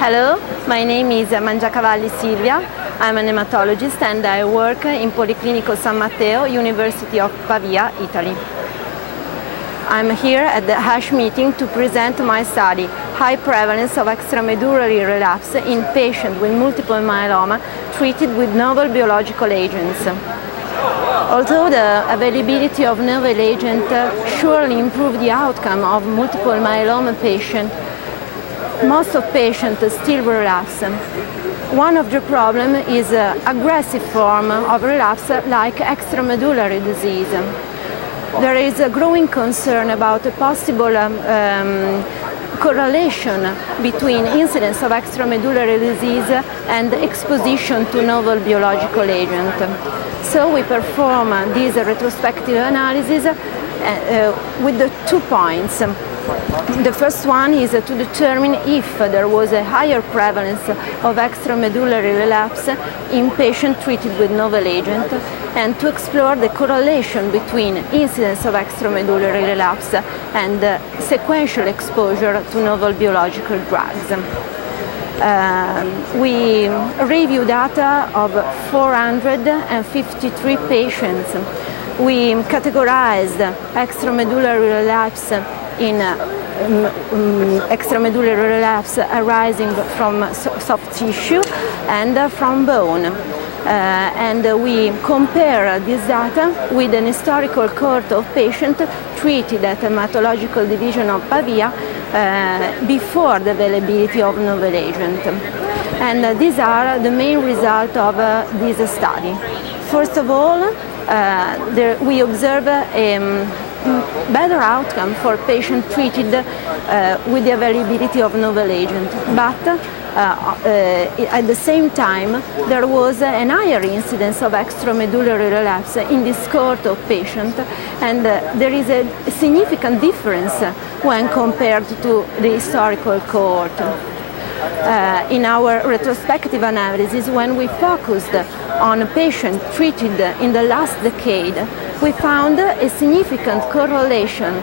Hello, my name is Mangiacavalli Silvia. I'm an hematologist and I work in Policlinico San Matteo, University of Pavia, Italy. I'm here at the HASH meeting to present my study, High Prevalence of Extramedullary Relapse in Patients with Multiple Myeloma treated with novel biological agents. Although the availability of novel agents surely improved the outcome of multiple myeloma patients, most of patients still relapse. One of the problems is an aggressive form of relapse like extramedullary disease. There is a growing concern about a possible correlation between incidence of extramedullary disease and exposition to novel biological agent. So we perform this retrospective analysis with the 2 points. The first one is to determine if there was a higher prevalence of extramedullary relapse in patients treated with novel agent, and to explore the correlation between incidence of extramedullary relapse and sequential exposure to novel biological drugs. We review data of 453 patients. We categorized extramedullary relapse in extramedullary relapse arising from soft tissue and from bone. And we compare this data with an historical cohort of patients treated at the Hematological Division of Pavia before the availability of novel agent. And these are the main results of this study. First of all, we observe a better outcome for patients treated with the availability of novel agent, but at the same time there was an higher incidence of extramedullary relapse in this cohort of patients, and there is a significant difference when compared to the historical cohort. In our retrospective analysis, when we focused on patients treated in the last decade, we found a significant correlation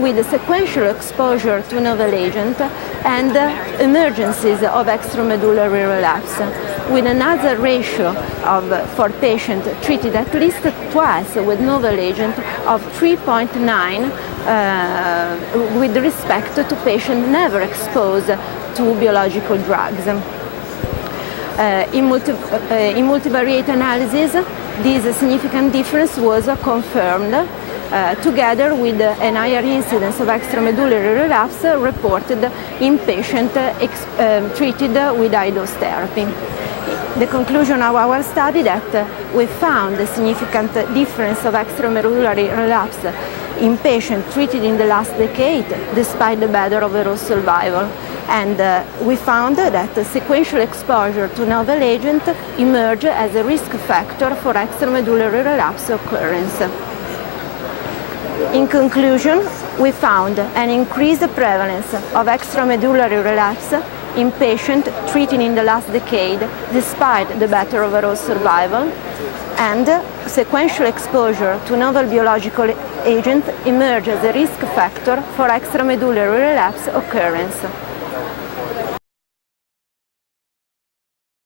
with the sequential exposure to novel agent and emergencies of extramedullary relapse, with another ratio for patients treated at least twice with novel agent of 3.9 with respect to patients never exposed to biological drugs. In multivariate analysis, this significant difference was confirmed together with an higher incidence of extramedullary relapse reported in patients treated with high-dose therapy. The conclusion of our study that we found a significant difference of extramedullary relapse in patients treated in the last decade despite the better overall survival. And we found that sequential exposure to novel agent emerged as a risk factor for extramedullary relapse occurrence. In conclusion, we found an increased prevalence of extramedullary relapse in patients treated in the last decade despite the better overall survival, and sequential exposure to novel biological agents emerged as a risk factor for extramedullary relapse occurrence.